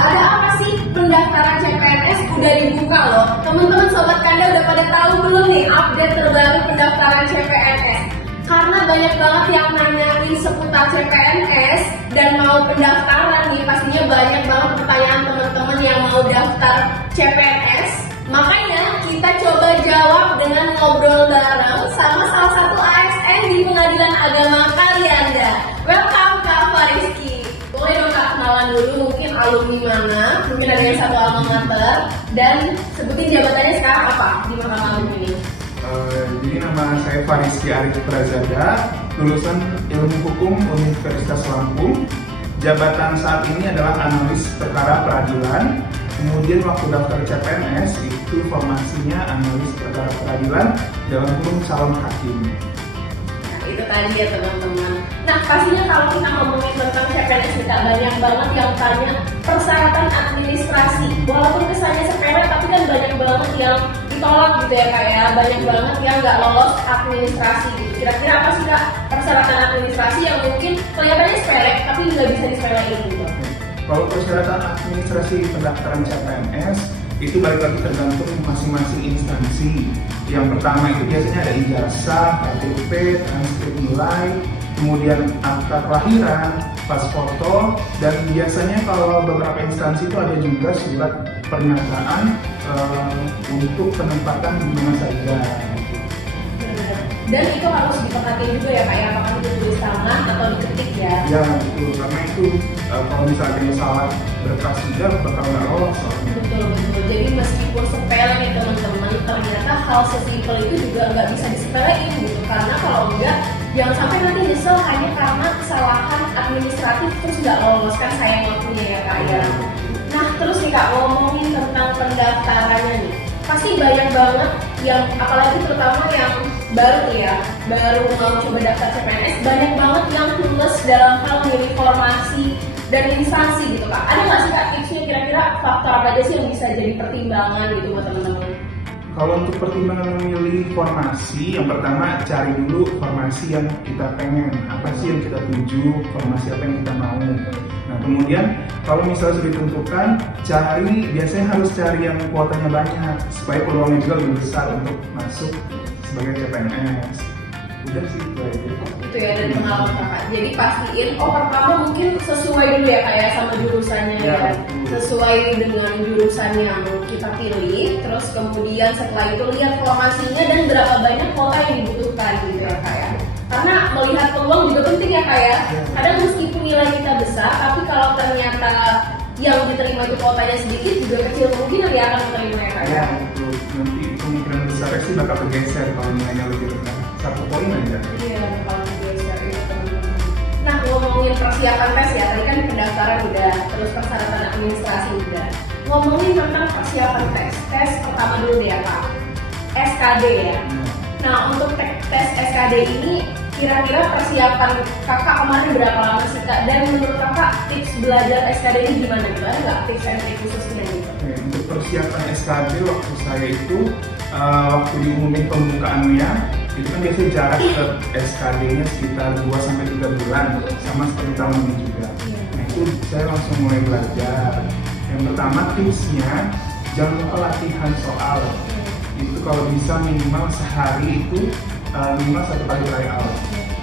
ada apa sih? Pendaftaran CPNS udah dibuka loh. Teman-teman sobat Kanda udah pada tahu belum nih update terbaru pendaftaran CPNS? Karena banyak banget yang nanyain seputar CPNS dan mau pendaftaran nih, pastinya banyak banget pertanyaan teman-teman yang mau daftar CPNS. Makanya kita coba jawab dengan ngobrol bareng sama salah satu ASN di Pengadilan Agama Kalianda. Welcome Kak Fariski. Boleh dong Kak kenalan dulu, mungkin alumni mana, mungkin ada yang satu alma mater, dan sebutin jabatannya sekarang apa di Mahkamah Agung ini. Jadi nama saya Fariski Arif Prazada, lulusan Ilmu Hukum Universitas Lampung. Jabatan saat ini adalah analis perkara peradilan. Kemudian waktu daftar CPNS itu formasinya analis perkara peradilan dalam kurung calon hakim. Nah, itu tadi ya teman-teman. Nah, pastinya kalau kita ngomongin tentang CPNS kita banyak banget yang tanya persyaratan administrasi. Walaupun kesannya sepele, tapi kan banyak banget yang ditolak gitu ya Kak ya. Banyak banget yang nggak lolos administrasi gitu. Kira-kira apa sih Kak persyaratan administrasi yang mungkin kelihatannya sepele, tapi nggak bisa disepelein gitu? Kalau persyaratan administrasi pendaftaran CPNS itu balik lagi tergantung masing-masing instansi. Yang pertama itu biasanya ada ijazah, KTP, transkrip nilai, kemudian akta kelahiran, pas foto, dan biasanya kalau beberapa instansi itu ada juga surat pernyataan untuk penempatan di mana saja. Dan itu harus diperhatiin juga ya Kak ya, apakah itu tulis tangan atau diketik ya? Ya betul, karena itu kalau misalnya salah berkas juga bakal nggak lolos. Betul. Jadi meskipun sepele nih teman-teman, ternyata hal sesimpel itu juga nggak bisa disepelein gitu. Karena kalau enggak, jangan sampai nanti nyesel hanya karena kesalahan administratif terus nggak lolos, kan sayang waktunya ya Kak ya. Nah terus nih Kak, ngomongin tentang pendaftarannya nih, pasti banyak banget yang, apalagi terutama yang baru ya, baru mau coba daftar CPNS, banyak banget yang clueless dalam hal milih formasi dan instansi gitu Kak. Ada nggak sih Kak tipsnya, kira-kira faktor apa aja sih yang bisa jadi pertimbangan gitu buat teman-teman? Kalau untuk pertimbangan memilih formasi, yang pertama cari dulu formasi yang kita pengen, apa sih yang kita tuju, formasi apa yang kita mau. Nah kemudian kalau misalnya sudah ditentukan, biasanya harus cari yang kuotanya banyak supaya peluangnya juga lebih besar untuk masuk sebagai CPNS. Udah sih itu aja. Itu ya dari pengalaman Kakak. Jadi pastiin, pertama mungkin sesuai dulu ya Kak ya sama jurusannya ya. Sesuai dengan jurusan yang kita pilih, terus kemudian setelah itu lihat formasinya dan berapa banyak kuota yang dibutuhkan gitu ya Kak ya. Karena melihat peluang juga penting ya Kak ya. Kadang meskipun nilai kita besar, tapi kalau ternyata yang diterima itu kuotanya sedikit, juga kecil kemungkinan ya akan menerima ya Kak ya. Betul. Nanti kemungkinan besarnya sih bakal bergeser kalau nilainya lebih rendah. 1 poin aja. Iya, bakal bergeser ya teman-teman. Nah ngomongin persiapan tes ya, tadi kan pendaftaran udah, terus persyaratan administrasi udah. Ngomongin tentang persiapan tes pertama dulu deh ya Kak, SKD ya. Nah untuk tes SKD ini kira-kira persiapan Kakak kemarin berapa lama sih Kak? Dan menurut Kakak tips belajar SKD ini gimana gitu? Ada nggak tips and trik khususnya gitu? Untuk persiapan SKD waktu saya itu waktu diumumin pembukaannya itu kan biasanya jarak ke SKD-nya sekitar 2-3 bulan, sama seperti tahun ini juga. Nah itu saya langsung mulai belajar. Yang pertama tipsnya, jangan lupa latihan soal. Itu kalau bisa minimal sehari itu minimal 1 kali tryout.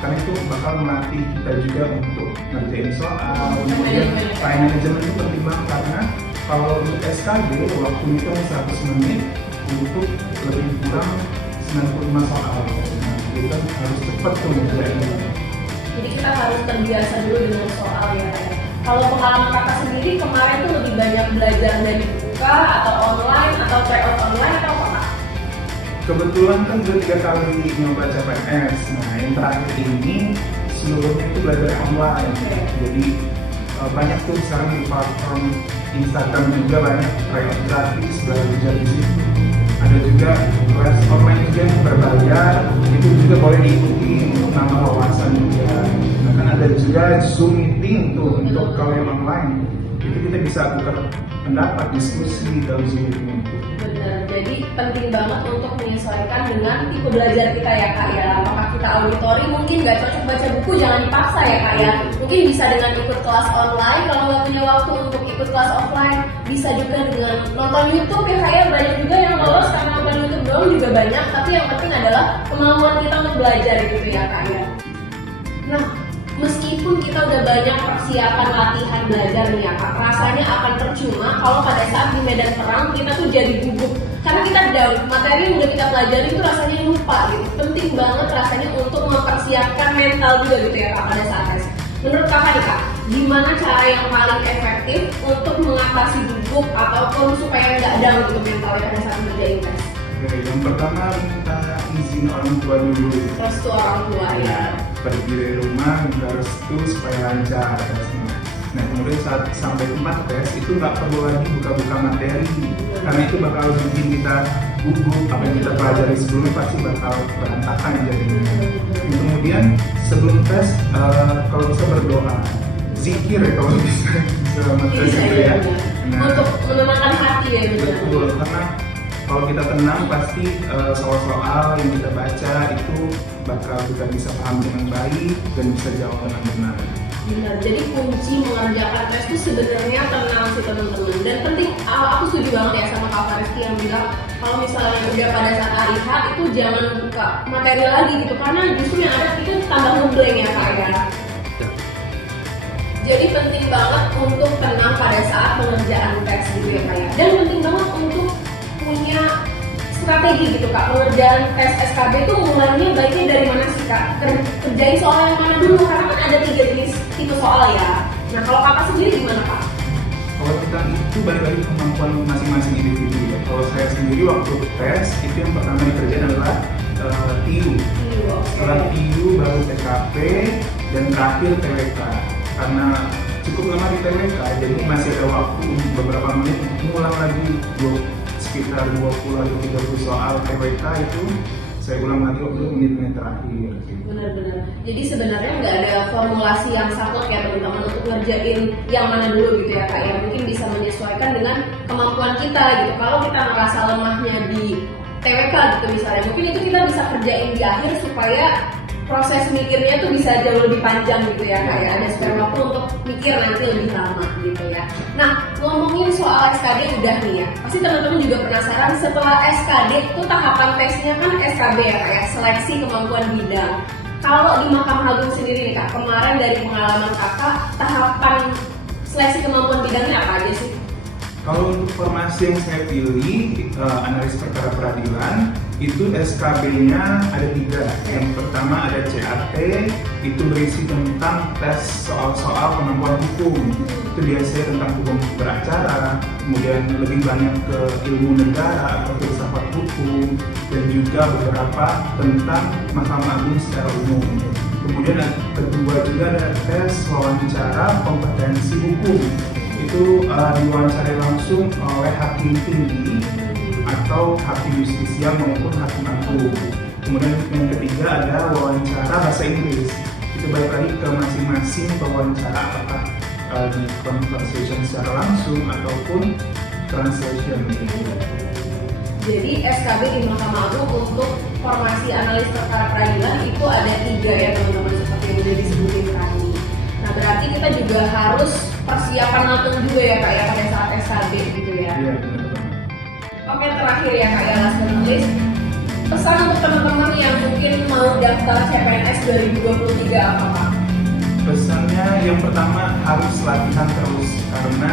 Karena itu bakal melatih kita juga untuk ngerjain soal. Kemudian time management itu penting banget karena kalau untuk SKD waktunya itu 100 menit untuk lebih kurang 95 soal. Nah, itu kan harus cepat tuh ngerjain. Jadi kita harus terbiasa dulu dengan soal ya. Kalau pengalaman Kakak sendiri kemarin tuh lebih banyak belajar dari buka atau online atau tryout online atau apa Kak? Kebetulan kan udah 3 kali nyoba CPNS. Nah yang terakhir ini seluruhnya itu belajar online. Jadi banyak tuh sekarang di platform Instagram juga banyak tryout gratis belajar di situ. Ada juga kelas online juga yang berbayar, itu juga boleh diikuti untuk nambah wawasan juga. Nah kan ada juga Zoom meeting tuh untuk kalau yang online, itu kita bisa buka pendapat, diskusi dalam Zoom meeting itu. Benar, jadi penting banget untuk menyesuaikan dengan tipe belajar kita ya Kak ya. Apakah kita auditori, mungkin nggak cocok baca buku, jangan dipaksa ya Kak ya. Mungkin bisa dengan ikut kelas online, kalau nggak punya waktu untuk ikut kelas offline, bisa juga dengan nonton YouTube ya Kak ya. Banyak juga yang lolos karena nonton YouTube doang juga banyak, tapi yang penting adalah kemampuan kita untuk belajar gitu ya Kak ya. Nah, meskipun kita udah banyak persiapan latihan belajar nih ya Kak, rasanya akan percuma kalau pada saat di medan perang kita tuh jadi gugup. Karena kita down, materi yang udah kita pelajari itu rasanya lupa gitu. Penting banget rasanya untuk mempersiapkan mental juga gitu ya Kak pada saat tes. Menurut Kakak nih Kak, gimana cara yang paling efektif untuk mengatasi gugup ataupun supaya nggak down gitu mentalnya pada saat ngerjain tes? Oke, yang pertama minta izin orang tua dulu. Restu orang tua ya. Pergi dari rumah minta restu supaya lancar tesnya. Nah kemudian saat sampai tempat tes itu nggak perlu lagi buka-buka materi, karena itu bakal bikin kita gugup. Apa yang kita pelajari sebelumnya pasti bakal berantakan jadinya. Kemudian sebelum tes kalau bisa berdoa, zikir ya kalau bisa selama tes itu ya. Nah, untuk menenangkan hati ya benar. betul, karena kalau kita tenang pasti soal-soal yang kita baca itu bakal kita bisa paham dengan baik dan bisa jawab dengan benar. Benar, jadi kunci mengerjakan tes itu sebenarnya tenang sih teman-teman. Dan penting, aku setuju banget ya sama Kak Fariski yang bilang kalau misalnya udah pada saat hari H itu jangan buka materi lagi gitu, karena justru yang ada itu tambah ngeblank ya Kak ya. Jadi penting banget untuk tenang pada saat pengerjaan tes gitu ya Kak ya. Dan penting banget untuk punya strategi gitu Kak, pengerjaan tes SKB itu mulainya baiknya dari mana sih Kak? Kerjain soal yang mana dulu, karena kan ada 3 jenis tipe soal ya. Nah kalau Kakak sendiri gimana Kak? Kalau kita itu balik lagi kemampuan masing-masing individu ya. Kalau saya sendiri waktu tes itu yang pertama dikerjain adalah TIU. Setelah TIU baru TKP dan terakhir TWK. Karena cukup lama di TWK, jadi masih ada waktu untuk beberapa menit untuk mengulang lagi sekitar 20 atau 30 soal TWK itu saya ulang lagi waktu menit-menit terakhir. Benar-benar. Jadi sebenarnya nggak ada formulasi yang saklek ya teman-teman untuk ngerjain yang mana dulu gitu ya Kak ya. Mungkin bisa menyesuaikan dengan kemampuan kita gitu. Kalau kita ngerasa lemahnya di TWK gitu misalnya, mungkin itu kita bisa kerjain di akhir supaya proses mikirnya tuh bisa jauh lebih panjang gitu ya Kak ya. Ada spare waktu untuk mikir nanti lebih lama gitu ya. Nah ngomongin soal SKD udah nih ya, pasti teman-teman juga penasaran setelah SKD itu tahapan tesnya kan SKB ya Kak ya, seleksi kemampuan bidang. Kalau di Mahkamah Agung sendiri nih Kak, kemarin dari pengalaman Kakak tahapan seleksi kemampuan bidangnya apa aja sih? Kalau untuk formasi yang saya pilih, analis perkara peradilan, itu SKB-nya ada 3. Yang pertama ada CAT, itu berisi tentang tes soal-soal kemampuan hukum. Itu biasanya tentang hukum beracara, kemudian lebih banyak ke ilmu negara atau filsafat hukum, dan juga beberapa tentang Mahkamah Agung secara umum. Kemudian kedua juga ada tes wawancara kompetensi hukum. Itu diwawancarai langsung oleh hakim tinggi atau hakim justisial maupun hakim agung. Kemudian yang ketiga ada wawancara bahasa Inggris. Itu balik lagi ke masing-masing pewawancara, apakah di conversation secara langsung ataupun translation. Jadi SKB di Mahkamah Agung untuk formasi analis perkara peradilan itu ada 3 ya teman-teman, seperti yang udah disebutin tadi. Nah berarti kita juga harus persiapan matang juga ya Kak ya pada saat SKB gitu ya. Iya, benar. Oke, terakhir ya Kak ya, last but not least, pesan untuk teman-teman yang mungkin mau daftar CPNS 2023 apa Kak? Pesannya yang pertama harus latihan terus, karena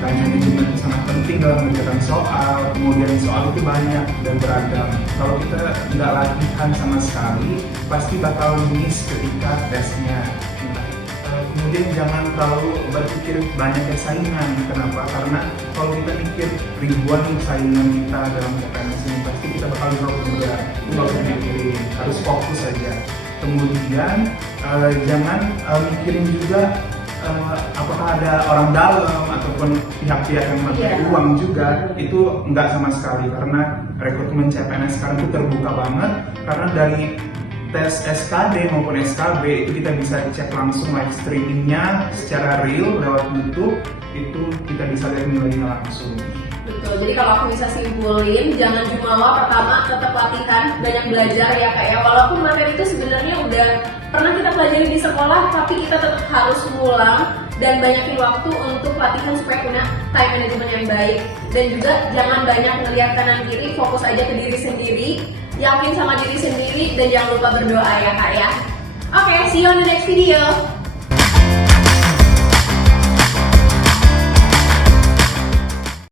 time management itu sangat penting dalam mengerjakan soal. Kemudian soal itu banyak dan beragam. Kalau kita nggak latihan sama sekali, pasti bakal miss ketika tesnya. Kemudian jangan terlalu berpikir banyaknya saingan. Kenapa? Karena kalau kita mikir ribuan saingan kita dalam CPNS ini, pasti kita bakal drop juga. Itu nggak usah dipikirin, harus fokus saja. Kemudian jangan mikirin juga apakah ada orang dalam ataupun pihak-pihak yang pakai uang juga. Itu nggak sama sekali, karena rekrutmen CPNS sekarang itu terbuka banget. Karena dari tes SKD maupun SKB itu kita bisa cek langsung live streamingnya secara real lewat YouTube, itu kita bisa lihat nilainya langsung. Betul, jadi kalau aku bisa simpulin, jangan jumawa, pertama tetap latihan, banyak belajar ya kak ya. Walaupun materi itu sebenarnya udah pernah kita pelajari di sekolah, tapi kita tetap harus ngulang dan banyakin waktu untuk latihan supaya punya time management yang baik. Dan juga jangan banyak ngelihat kanan kiri, fokus aja ke diri sendiri, yakin sama diri sendiri, dan jangan lupa berdoa ya kak ya. Oke, see you on the next video.